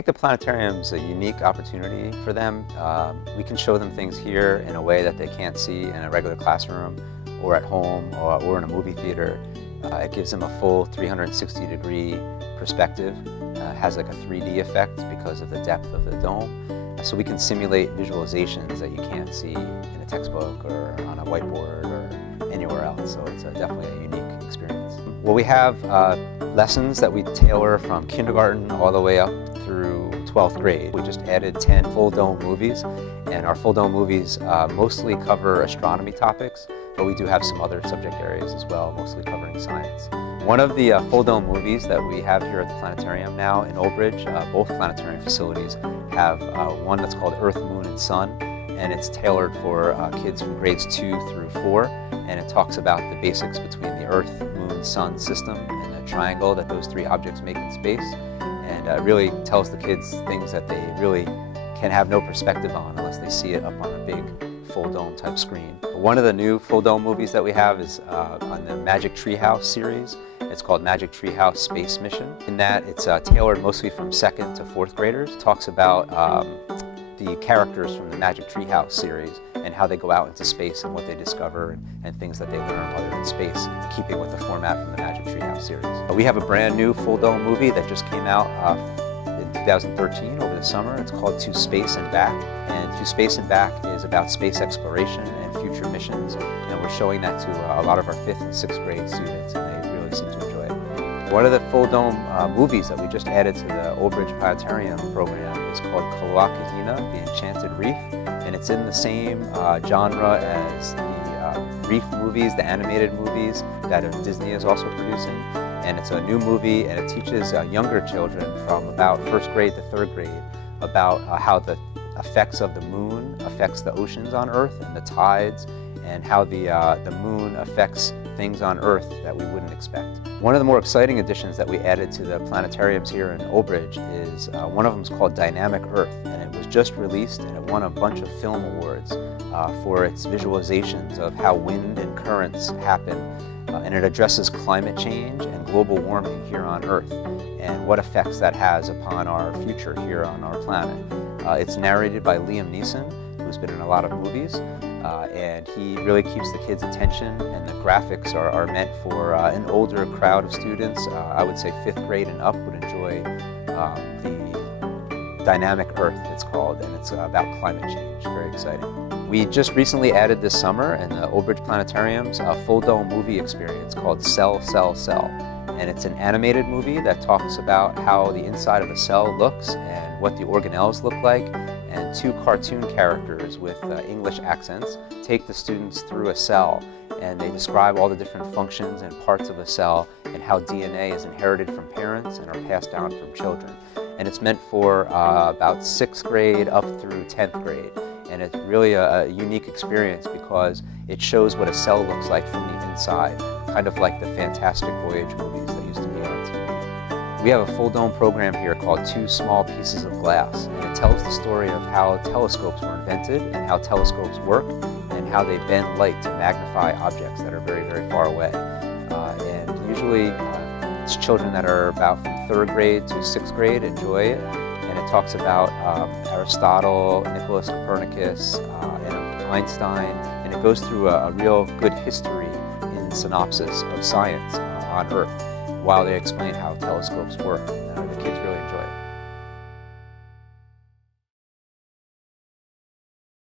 I think the planetarium is a unique opportunity for them. We can show them things here in a way that they can't see in a regular classroom or at home or in a movie theater. It gives them a full 360-degree perspective. Has like a 3D effect because of the depth of the dome. So we can simulate visualizations that you can't see in a textbook or on a whiteboard or anywhere else. So it's definitely a unique experience. Well, we have lessons that we tailor from kindergarten all the way up through 12th grade. We just added 10 full dome movies, and our full dome movies mostly cover astronomy topics, but we do have some other subject areas as well, mostly covering science. One of the full dome movies that we have here at the planetarium now in Old Bridge, both planetarium facilities have one that's called Earth, Moon, and Sun, and it's tailored for kids from grades 2 through 4, and it talks about the basics between the Earth, Moon, Sun system and the triangle that those three objects make in space, and it really tells the kids things that they really can have no perspective on unless they see it up on a big full dome type screen. One of the new full dome movies that we have is on the Magic Treehouse series. It's called Magic Treehouse Space Mission. In that, it's tailored mostly from 2nd to 4th graders. It talks about the characters from the Magic Treehouse series and how they go out into space and what they discover and things that they learn while they're in space, keeping with the format from the Magic Treehouse series. We have a brand new full dome movie that just came out in 2013 over the summer. It's called To Space and Back. And To Space and Back is about space exploration and future missions. And we're showing that to a lot of our 5th and 6th grade students, and they really seem to enjoy it. One of the full dome movies that we just added to the Old Bridge Planetarium program is called Kalakahina, The Enchanted Reef. And it's in the same genre as the Reef movies, the animated movies that Disney is also producing. And it's a new movie, and it teaches younger children from about 1st grade to 3rd grade about how the effects of the moon affects the oceans on Earth and the tides, and how the moon affects things on Earth that we wouldn't expect. One of the more exciting additions that we added to the planetariums here in Old Bridge is one of them is called Dynamic Earth, and it was just released, and it won a bunch of film awards for its visualizations of how wind and currents happen, and it addresses climate change and global warming here on Earth and what effects that has upon our future here on our planet. It's narrated by Liam Neeson, who's been in a lot of movies, and he really keeps the kids' attention, and the graphics are meant for an older crowd of students. I would say 5th grade and up would enjoy the Dynamic Earth, it's called, and it's about climate change. Very exciting. We just recently added this summer in the Old Bridge Planetariums a full dome movie experience called Cell, Cell, Cell. And it's an animated movie that talks about how the inside of a cell looks and what the organelles look like, and 2 cartoon characters with English accents take the students through a cell, and they describe all the different functions and parts of a cell and how DNA is inherited from parents and are passed down from children. And it's meant for about 6th grade up through 10th grade. And it's really a unique experience because it shows what a cell looks like from the inside, kind of like the Fantastic Voyage movies that used to be on TV. We have a full dome program here called 2 Small Pieces of Glass, and it tells the story of how telescopes were invented and how telescopes work and how they bend light to magnify objects that are very, very far away. And usually it's children that are about from 3rd grade to 6th grade enjoy it. And it talks about Aristotle, Nicholas Copernicus, and Einstein, and it goes through a real good history in synopsis of science on Earth while they explain how telescopes work.